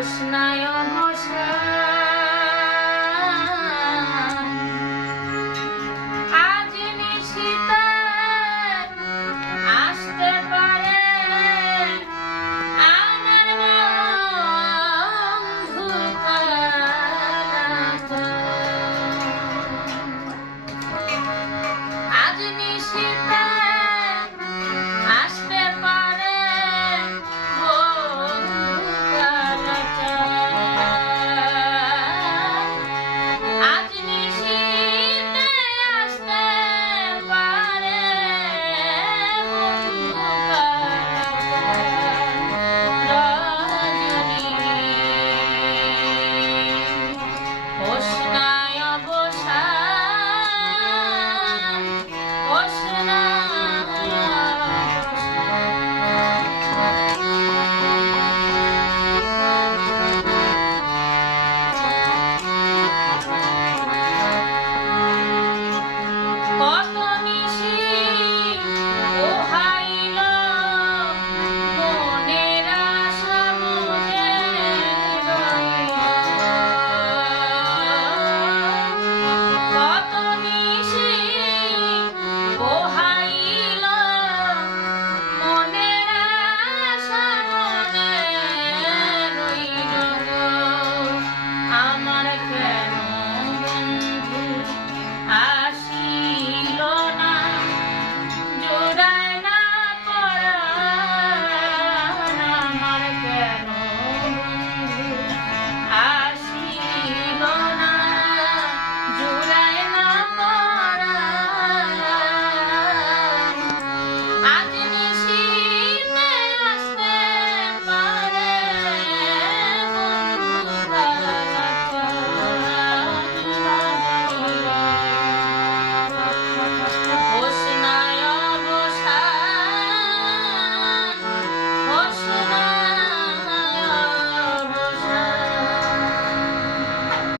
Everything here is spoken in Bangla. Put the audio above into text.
ঘোষণায় ঘোষণা